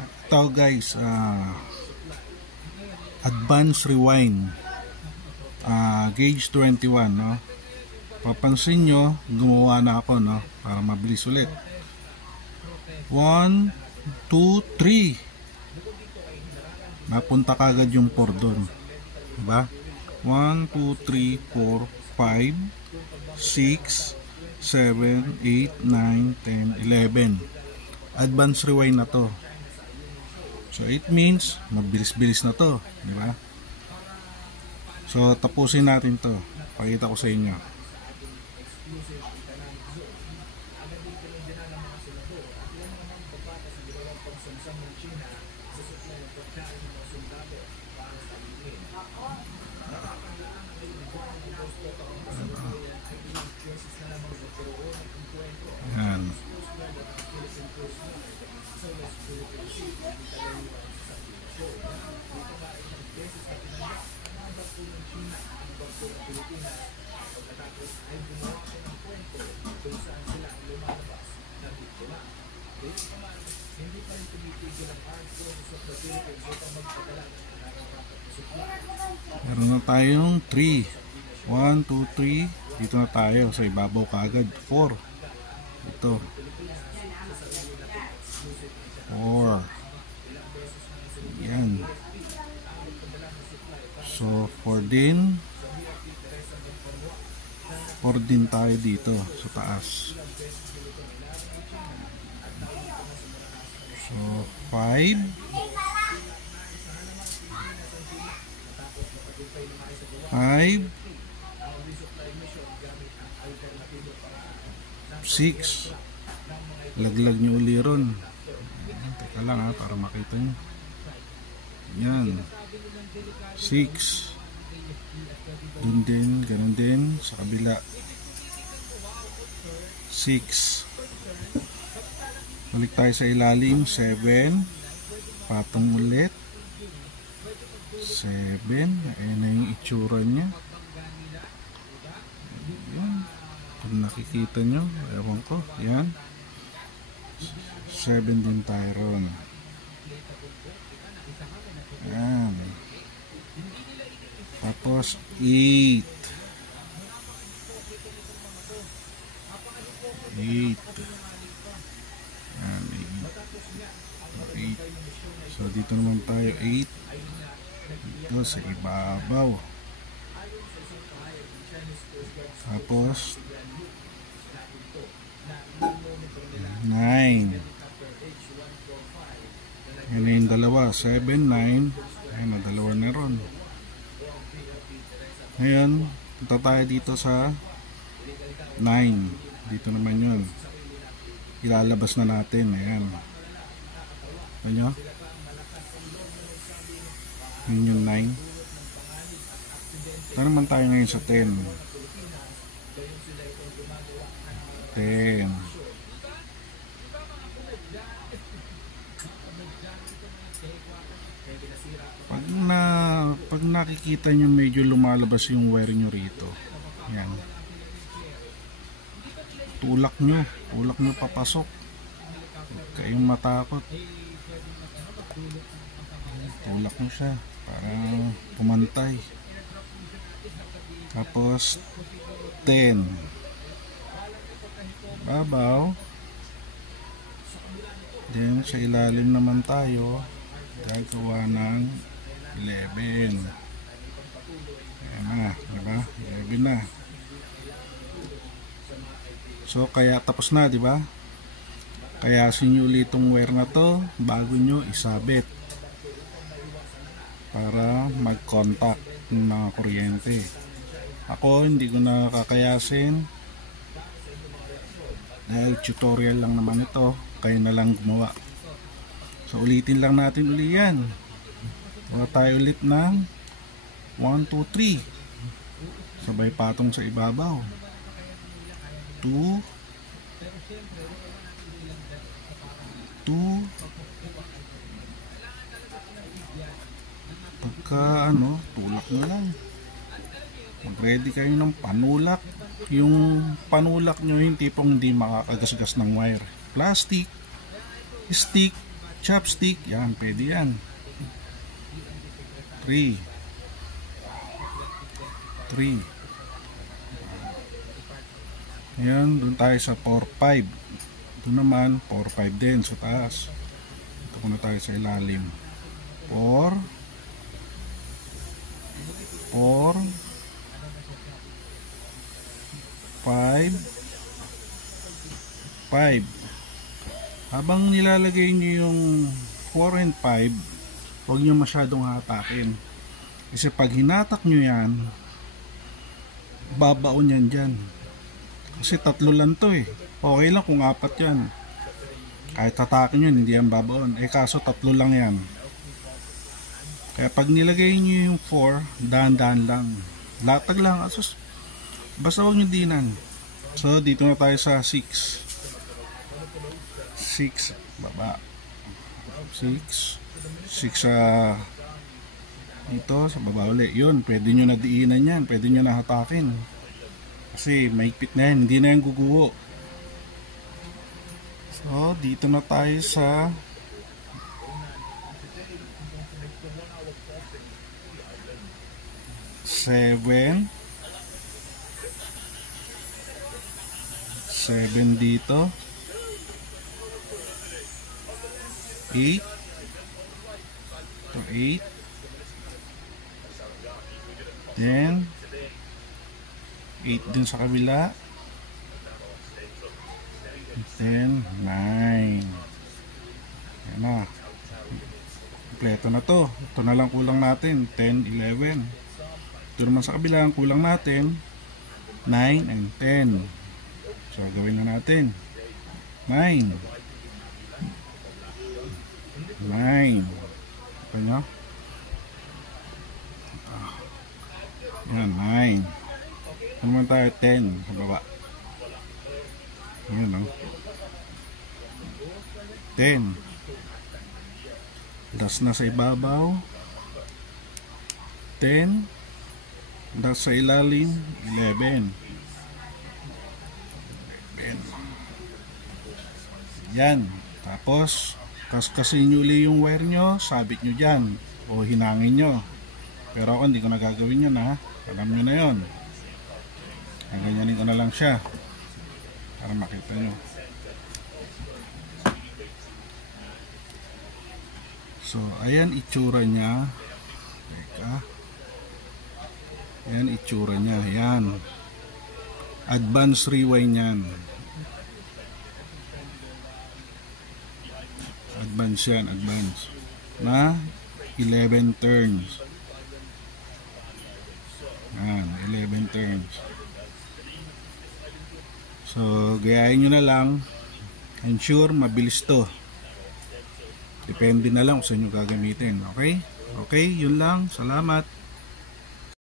Ito guys, advance rewind, gauge 21, no? Papansin nyo, gumawa na ako, no? Para mabilis ulit. 1, 2, 3. Napunta kagad yung 4 doon, diba? 1, 2, 3, 4, 5, 6, 7, 8, 9, 10, 11. Advance rewind na to. So it means mabilis-bilis na to, di ba? So tapusin natin to. Pakita ko sa inyo. Yan. Meron na tayong 3. 1, 2, 3. Dito na tayo sa ibabaw kaagad. 4. Ito 4. Yan. So 4 din. 4 din tayo dito sa taas. So 5. 5, 6. Laglag nyo uli ron. Teka lang ha, para makita nyo. Yan 6. Dun din, ganun din sa kabila. 6. Balik tayo sa ilalim. 7. Patong ulit. 7. Ayan na yung itsura nya. Yan. Kung nakikita nyo, ewan ko. Yan. 7 din tayo ron. Yan. Tapos 8. 8. Yan, 8. So dito naman tayo 8. Dito sa ibabaw. Tapos 9. Yan yung dalawa. 7, 9. Ayun na, dalawa na ron. Ngayon, punta tayo dito sa 9. Dito naman yun. Ilalabas na natin. Ayan. Ayan. Yun yung 9. Ito naman tayo ngayon sa 10. 10. Pag nakikita nyo medyo lumalabas yung wire nyo rito, yan, tulak nyo papasok. Huwag kayong matakot, tulak nyo siya para pumantay. Tapos 10 babaw. Then sa ilalim naman tayo gagawa ng 11. Ayan na, diba? 11 na. So kaya tapos na, diba? Kaya sinyo ulit itong wire na to bago nyo isabit para mag-contact ng mga kuryente. Ako hindi ko nakakayasin dahil tutorial lang naman ito, kayo na lang gumawa. So ulitin lang natin uli yan. Gawa tayo ulit ng 1, 2, 3. Sabay patong sa ibabaw. 2, 2. Pagka tulak nyo lang. Mag-ready kayo ng panulak. Yung panulak nyo yung tipong hindi makakagasgas ng wire. Plastic, stick, chopstick, yan, pwede yan. 3. Ayan, dun tayo sa 4-5. Ito naman 4-5 din sa taas. Ito muna tayo sa ilalim. 4 5 5. Habang nilalagay nyo yung 4 and 5, huwag nyo masyadong hatakin. Kasi pag hinatak nyo yan, babaon yan dyan. Kasi 3 lang to eh. Okay lang kung 4 yan. Kahit hatakin yun, hindi yan babaon. Eh kaso 3 lang yan. Kaya pag nilagay nyo yung 4, dahan-dahan lang. Latag lang. Asus, basta huwag nyo dinan. So dito na tayo sa 6. 6 baba. 6 sa dito sa baba ulit. Yun, pwede nyo na diinan yan. Pwede nyo na hatakin. Kasi mahigpit na yan. Hindi na yan guguho. So dito na tayo sa 7 dito, 8 to 8, then 8 din sa kabila, then 9. Yan na, kompleto na to. Ito na lang kulang natin, 10, 11. Ito naman sa kabila ang kulang natin, 9 and 10. So gawin na natin 9. Ito nyo, yan, 9. Ito naman tayo, 10 sa baba. Ayan, no? 10. Das na sa ibabaw, 10. Das sa ilalim, 11. Yan. Tapos kaskasin nyo uli yung wire nyo, sabit nyo dyan o hinangin nyo. Pero ako hindi ko na gagawin yun, ha. Alam nyo na yun. Ganyanin ko na lang siya para makita nyo. So ayan itsura nya. Teka, ayan itsura nya. Ayan, advance rewind yan. Advance yan, advance na 11 turns. Yan, 11 turns. So gayahin nyo na lang. Ensure mabilis to. Depende na lang kung saan nyo gagamitin. Okay? Okay, yun lang. Salamat.